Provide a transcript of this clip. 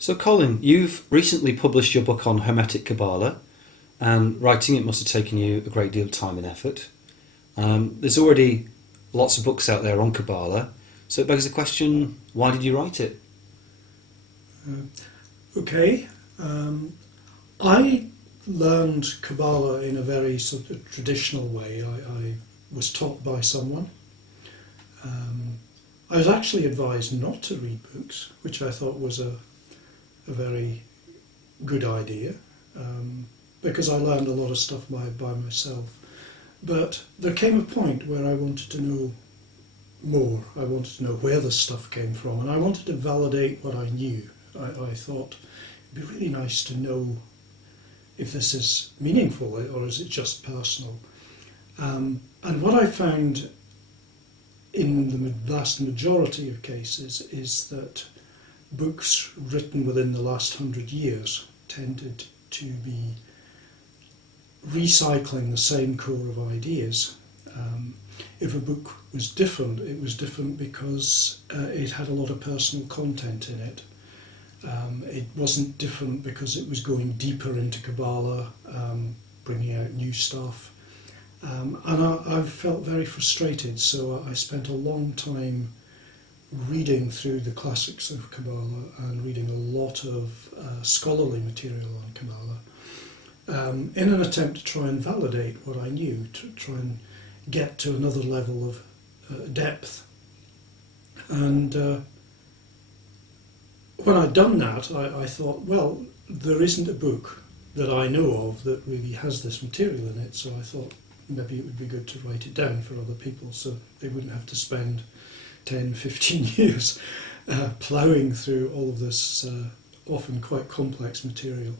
So, Colin, you've recently published your book on Hermetic Kabbalah, and writing it must have taken you a great deal of time and effort. There's already lots of books out there on Kabbalah, so it begs the question, why did you write it? Okay. I learned Kabbalah in a very sort of traditional way. I was taught by someone. I was actually advised not to read books, which I thought was a very good idea, because I learned a lot of stuff by myself. But there came a point where I wanted to know more. I wanted to know where the stuff came from, and I wanted to validate what I knew. I thought it'd be really nice to know if this is meaningful or is it just personal. And what I found in the vast majority of cases is that books written within the last 100 years tended to be recycling the same core of ideas. If a book was different, it was different because it had a lot of personal content in it. It wasn't different because it was going deeper into Kabbalah, bringing out new stuff. And I felt very frustrated, so I spent a long time reading through the classics of Kabbalah and reading a lot of scholarly material on Kabbalah in an attempt to try and validate what I knew, to try and get to another level of depth. And when I'd done that, I thought, well, there isn't a book that I know of that really has this material in it, so I thought maybe it would be good to write it down for other people so they wouldn't have to spend 10, 15 years ploughing through all of this often quite complex material.